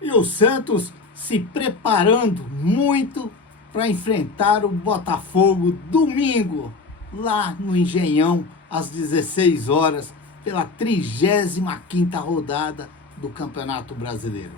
E o Santos se preparando muito para enfrentar o Botafogo domingo, lá no Engenhão, às 16 horas, pela 35ª rodada do Campeonato Brasileiro.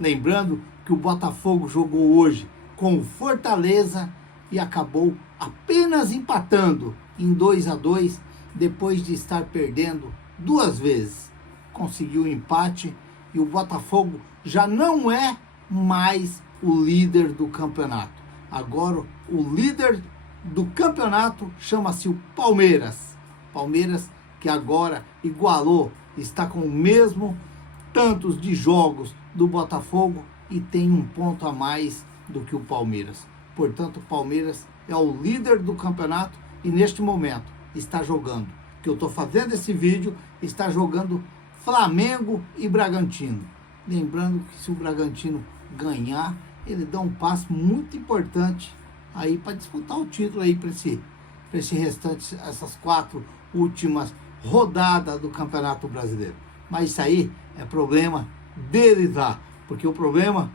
Lembrando que o Botafogo jogou hoje com o Fortaleza e acabou apenas empatando em 2-2, depois de estar perdendo 2 vezes. Conseguiu o empate e o Botafogo já não é mais o líder do campeonato. Agora o líder do campeonato chama-se o Palmeiras. Palmeiras que agora igualou, está com o mesmo tantos de jogos do Botafogo e tem 1 ponto a mais do que o Palmeiras. Portanto, o Palmeiras é o líder do campeonato e neste momento está jogando, que eu estou fazendo esse vídeo, está jogando Flamengo e Bragantino. Lembrando que se o Bragantino ganhar, ele dá um passo muito importante aí para disputar o título aí para esse restante, essas 4 últimas rodadas do Campeonato Brasileiro. Mas isso aí é problema deles lá, porque o problema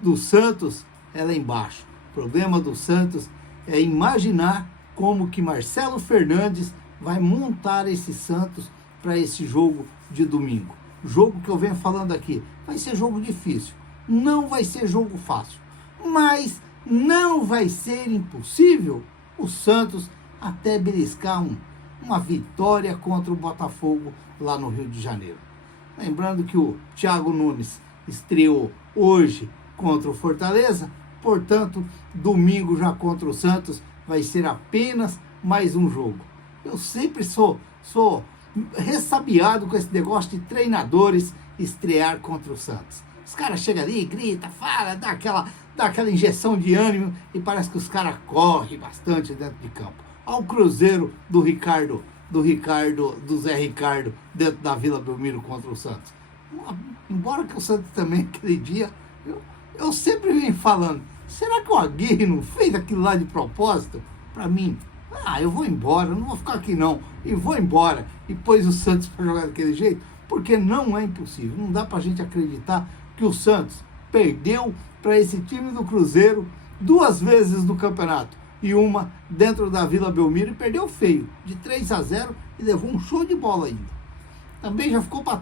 do Santos é lá embaixo. O problema do Santos é imaginar como que Marcelo Fernandes vai montar esse Santos para esse jogo de domingo. Jogo que eu venho falando aqui, vai ser jogo difícil, não vai ser jogo fácil, mas não vai ser impossível o Santos até beliscar uma vitória contra o Botafogo lá no Rio de Janeiro. Lembrando que o Thiago Nunes estreou hoje contra o Fortaleza, portanto, domingo já contra o Santos vai ser apenas mais um jogo. Eu sempre sou ressabiado com esse negócio de treinadores estrear contra o Santos. Os caras chegam ali, grita, fala, dá aquela injeção de ânimo e parece que os caras correm bastante dentro de campo. Olha o Cruzeiro do Zé Ricardo dentro da Vila Belmiro contra o Santos. Embora que o Santos também aquele dia, eu sempre venho falando, será que o Aguirre não fez aquilo lá de propósito para mim? Eu vou embora, eu não vou ficar aqui não, e vou embora, e pôs o Santos para jogar daquele jeito, porque não é impossível, não dá pra gente acreditar que o Santos perdeu para esse time do Cruzeiro 2 vezes no campeonato, e uma dentro da Vila Belmiro, e perdeu feio, de 3-0, e levou um show de bola ainda. Também já ficou para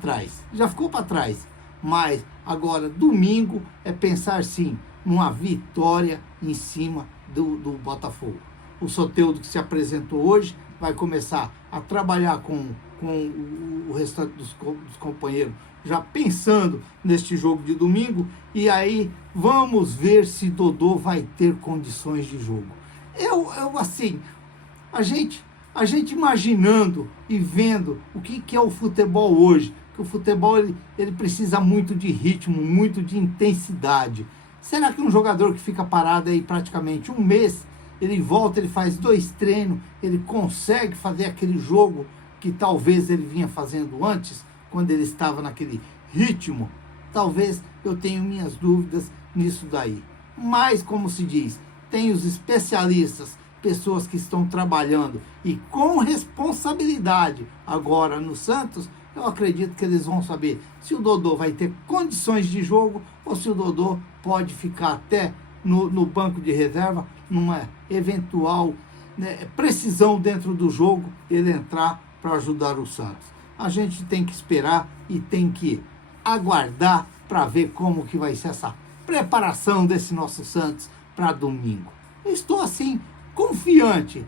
trás, mas agora domingo é pensar sim, numa vitória em cima do Botafogo. O Soteldo que se apresentou hoje vai começar a trabalhar com o restante dos companheiros, já pensando neste jogo de domingo, e aí vamos ver se Dodô vai ter condições de jogo. Assim, a gente imaginando e vendo o que é o futebol hoje, que o futebol ele precisa muito de ritmo, muito de intensidade. Será que um jogador que fica parado aí praticamente 1 mês, ele volta, ele faz 2 treinos, ele consegue fazer aquele jogo que talvez ele vinha fazendo antes, quando ele estava naquele ritmo? Talvez eu tenha minhas dúvidas nisso daí. Mas, como se diz, tem os especialistas, pessoas que estão trabalhando e com responsabilidade agora no Santos, eu acredito que eles vão saber se o Dodô vai ter condições de jogo ou se o Dodô pode ficar até no banco de reserva, numa eventual precisão dentro do jogo, ele entrar para ajudar o Santos. A gente tem que esperar e tem que aguardar para ver como que vai ser essa preparação desse nosso Santos para domingo. Estou assim confiante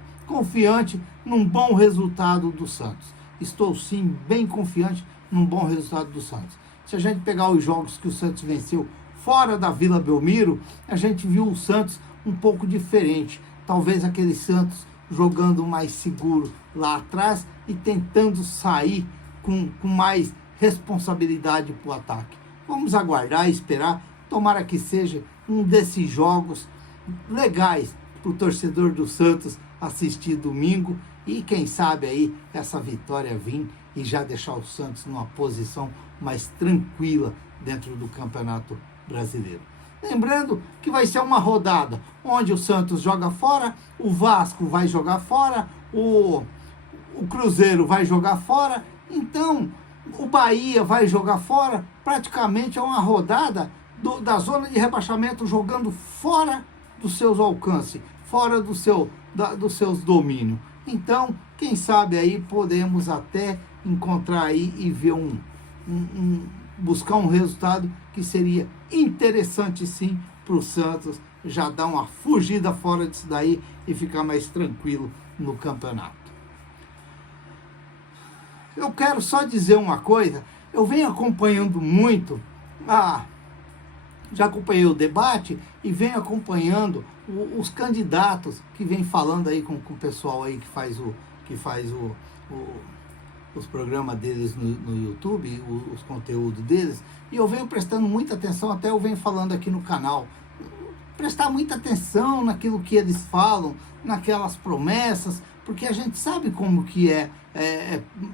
num bom resultado do Santos. Estou sim bem confiante num bom resultado do Santos. Se a gente pegar os jogos que o Santos venceu fora da Vila Belmiro, a gente viu o Santos um pouco diferente. Talvez aquele Santos jogando mais seguro lá atrás e tentando sair com mais responsabilidade para o ataque. Vamos aguardar e esperar. Tomara que seja um desses jogos legais para o torcedor do Santos assistir domingo e quem sabe aí essa vitória vir e já deixar o Santos numa posição mais tranquila dentro do Campeonato Brasileiro. Lembrando que vai ser uma rodada onde o Santos joga fora, o Vasco vai jogar fora, o Cruzeiro vai jogar fora. Então, O Bahia vai jogar fora, praticamente é uma rodada da zona de rebaixamento jogando fora dos seus alcances, fora dos seus domínios. Então, quem sabe aí podemos até encontrar aí e ver buscar um resultado que seria interessante sim para o Santos já dar uma fugida fora disso daí e ficar mais tranquilo no campeonato. Eu quero só dizer uma coisa, eu venho acompanhando muito, já acompanhei o debate e venho acompanhando os candidatos que vem falando aí com o pessoal aí que faz os programas deles no YouTube, os conteúdos deles, e eu venho prestando muita atenção, até eu venho falando aqui no canal, prestar muita atenção naquilo que eles falam, naquelas promessas, porque a gente sabe como que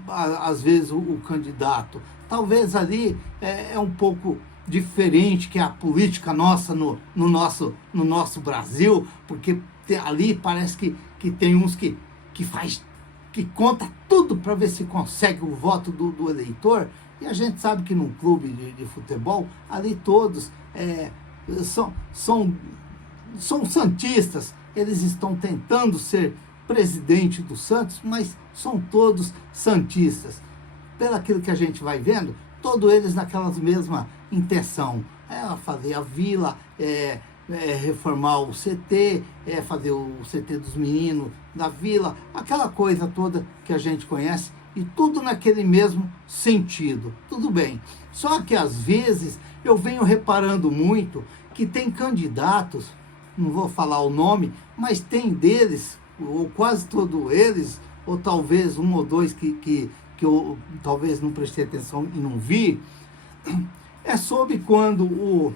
às vezes o candidato. Talvez ali é um pouco diferente que a política nossa no nosso Brasil, porque ali parece que tem uns que conta tudo para ver se consegue o voto do eleitor, e a gente sabe que num clube de futebol, ali todos são santistas, eles estão tentando ser presidente do Santos, mas são todos santistas. Pelo aquilo que a gente vai vendo, todos eles naquelas mesma intenção, fazer a vila, reformar o CT, fazer o CT dos meninos da vila, aquela coisa toda que a gente conhece, e tudo naquele mesmo sentido. Tudo bem, só que às vezes eu venho reparando muito que tem candidatos, não vou falar o nome, mas tem deles, ou quase todos eles, ou talvez um ou dois que eu talvez não prestei atenção e não vi, é sobre quando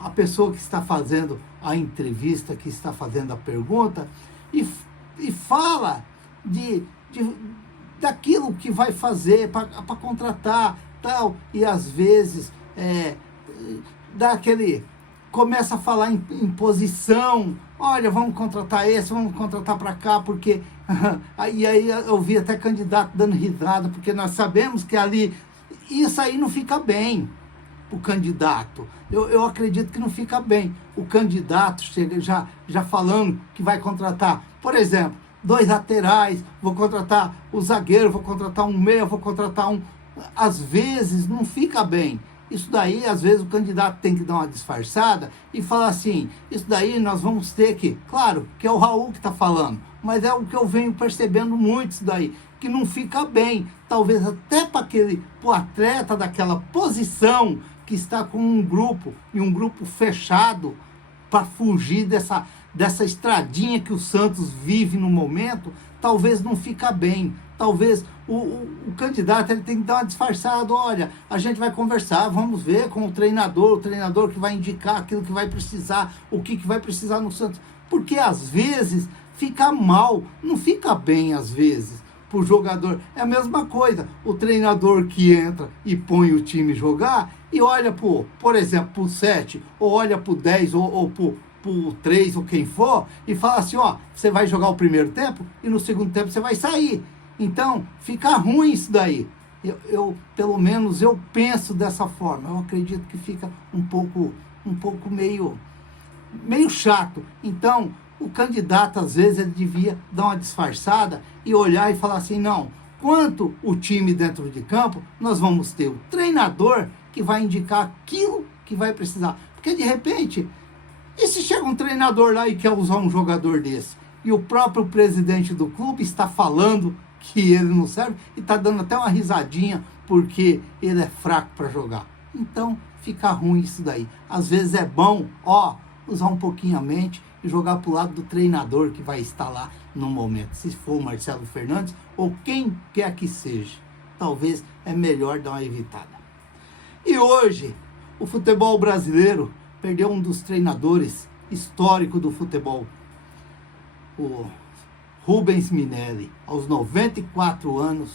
a pessoa que está fazendo a entrevista, que está fazendo a pergunta, e fala daquilo que vai fazer para contratar, tal, e às vezes começa a falar em posição, olha, vamos contratar esse, vamos contratar para cá, porque... E aí eu vi até candidato dando risada, porque nós sabemos que ali, isso aí não fica bem o candidato. Eu acredito que não fica bem. O candidato chega já falando que vai contratar, por exemplo, 2 laterais, vou contratar o zagueiro, vou contratar um meia, vou contratar um... Às vezes não fica bem. Isso daí, às vezes, o candidato tem que dar uma disfarçada e falar assim, isso daí nós vamos ter que... Claro, que é o Raul que está falando, mas é o que eu venho percebendo muito isso daí, que não fica bem. Talvez até para o atleta daquela posição que está com um grupo, e um grupo fechado, para fugir dessa estradinha que o Santos vive no momento, talvez não fica bem. Talvez o candidato ele tem que dar uma disfarçada, olha, a gente vai conversar, vamos ver com o treinador que vai indicar aquilo que vai precisar, o que vai precisar no Santos. Porque às vezes fica mal, não fica bem às vezes para o jogador. É a mesma coisa, o treinador que entra e põe o time jogar e olha, por exemplo, para o 7, ou olha para o 10, ou para o 3, ou quem for, e fala assim, ó, você vai jogar o primeiro tempo e no segundo tempo você vai sair. Então, fica ruim isso daí. Pelo menos, eu penso dessa forma. Eu acredito que fica um pouco meio chato. Então, o candidato, às vezes, ele devia dar uma disfarçada e olhar e falar assim, não, quanto o time dentro de campo, nós vamos ter o treinador que vai indicar aquilo que vai precisar. Porque, de repente, e se chega um treinador lá e quer usar um jogador desse? E o próprio presidente do clube está falando que ele não serve e está dando até uma risadinha porque ele é fraco para jogar. Então fica ruim isso daí. Às vezes é bom, usar um pouquinho a mente e jogar para o lado do treinador que vai estar lá no momento. Se for o Marcelo Fernandes ou quem quer que seja, talvez é melhor dar uma evitada. E hoje o futebol brasileiro perdeu um dos treinadores históricos do futebol, o Rubens Minelli, aos 94 anos,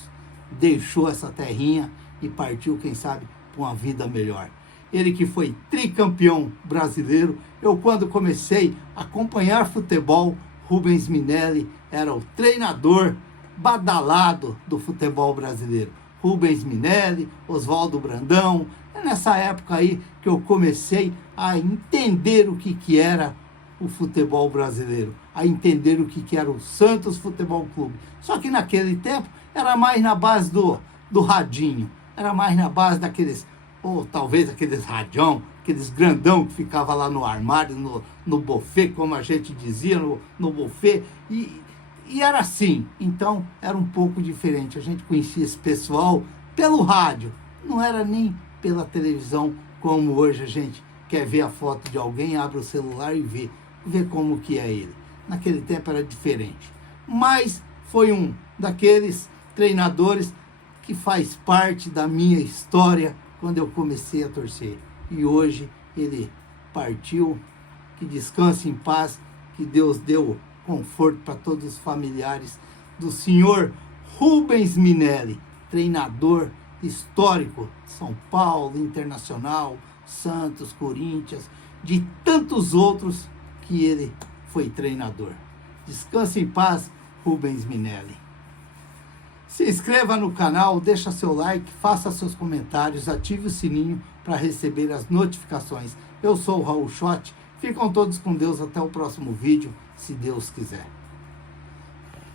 deixou essa terrinha e partiu, quem sabe, para uma vida melhor. Ele que foi tricampeão brasileiro. Eu, quando comecei a acompanhar futebol, Rubens Minelli era o treinador badalado do futebol brasileiro. Rubens Minelli, Oswaldo Brandão. É nessa época aí que eu comecei a entender o que era o futebol brasileiro, a entender o que era o Santos Futebol Clube. Só que naquele tempo era mais na base do radinho, era mais na base daqueles, ou talvez aqueles radião, aqueles grandão que ficava lá no armário, no buffet, como a gente dizia, no buffet, e era assim. Então era um pouco diferente, a gente conhecia esse pessoal pelo rádio, não era nem pela televisão, como hoje a gente quer ver a foto de alguém, abre o celular e vê como que é ele. Naquele tempo era diferente. Mas foi um daqueles treinadores que faz parte da minha história quando eu comecei a torcer. E hoje ele partiu, que descanse em paz, que Deus deu conforto para todos os familiares do senhor Rubens Minelli, treinador histórico, São Paulo, Internacional, Santos, Corinthians, de tantos outros que ele foi treinador. Descanse em paz, Rubens Minelli. Se inscreva no canal, deixa seu like, faça seus comentários, ative o sininho para receber as notificações. Eu sou o Raul Schott, ficam todos com Deus, até o próximo vídeo, se Deus quiser.